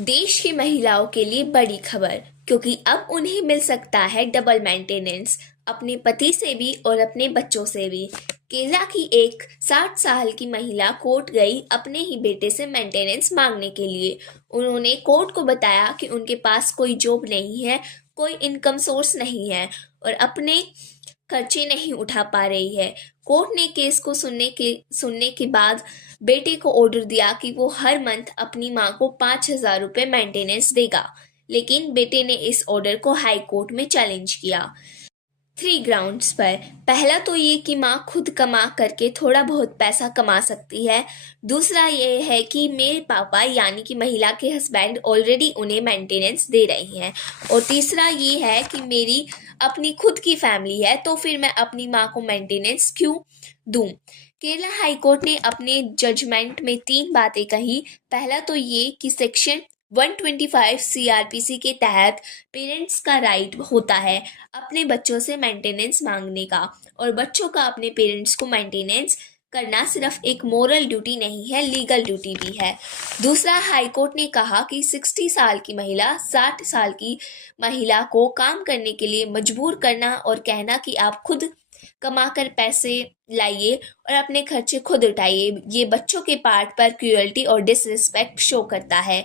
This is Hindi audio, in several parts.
देश की महिलाओं के लिए बड़ी खबर, क्योंकि अब उन्हें मिल सकता है डबल मेंटेनेंस, अपने पति से भी और अपने बच्चों से भी। केरला की एक 60 साल की महिला कोर्ट गई अपने ही बेटे से मेंटेनेंस मांगने के लिए। उन्होंने कोर्ट को बताया कि उनके पास कोई जॉब नहीं है, कोई इनकम सोर्स नहीं है और अपने खर्चे नहीं उठा पा रही है। कोर्ट ने केस को सुनने के बाद बेटे को ऑर्डर दिया कि वो हर मंथ अपनी मां को 5,000 रुपये मेंटेनेंस देगा, लेकिन बेटे ने इस ऑर्डर को हाई कोर्ट में चैलेंज किया। 3 ग्राउंड्स पर। पहला तो ये कि माँ खुद कमा करके थोड़ा बहुत पैसा कमा सकती है। दूसरा ये है कि मेरे पापा यानी कि महिला के हस्बैंड ऑलरेडी उन्हें मेंटेनेंस दे रहे हैं। और तीसरा ये है कि मेरी अपनी खुद की फैमिली है, तो फिर मैं अपनी माँ को मेंटेनेंस क्यों दूं। केरला हाई कोर्ट ने अपने जजमेंट में 3 बातें कही। पहला तो ये कि सेक्शन 125 सीआरपीसी के तहत पेरेंट्स का राइट होता है अपने बच्चों से मेंटेनेंस मांगने का, और बच्चों का अपने पेरेंट्स को मेंटेनेंस करना सिर्फ एक मोरल ड्यूटी नहीं है, लीगल ड्यूटी भी है। दूसरा, हाई कोर्ट ने कहा कि 60 साल की महिला 60 साल की महिला को काम करने के लिए मजबूर करना और कहना कि आप खुद कमाकर पैसे लाइए और अपने खर्चे खुद उठाइए, ये बच्चों के पार्ट पर क्रूएल्टी और डिसरिस्पेक्ट शो करता है।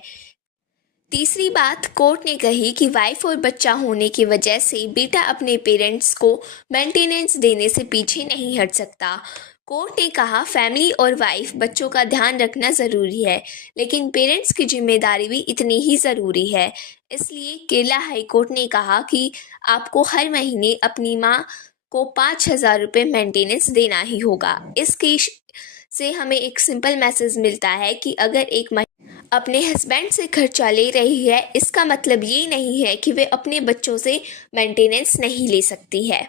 तीसरी बात कोर्ट ने कही कि वाइफ और बच्चा होने की वजह से बेटा अपने पेरेंट्स को मेंटेनेंस देने से पीछे नहीं हट सकता। कोर्ट ने कहा फैमिली और वाइफ बच्चों का ध्यान रखना ज़रूरी है, लेकिन पेरेंट्स की जिम्मेदारी भी इतनी ही ज़रूरी है। इसलिए केरला हाई कोर्ट ने कहा कि आपको हर महीने अपनी माँ को 5,000 रुपये मेंटेनेंस देना ही होगा। इस केस से हमें एक सिंपल मैसेज मिलता है कि अगर एक अपने हस्बैंड से खर्चा ले रही है, इसका मतलब ये नहीं है कि वे अपने बच्चों से मेंटेनेंस नहीं ले सकती है।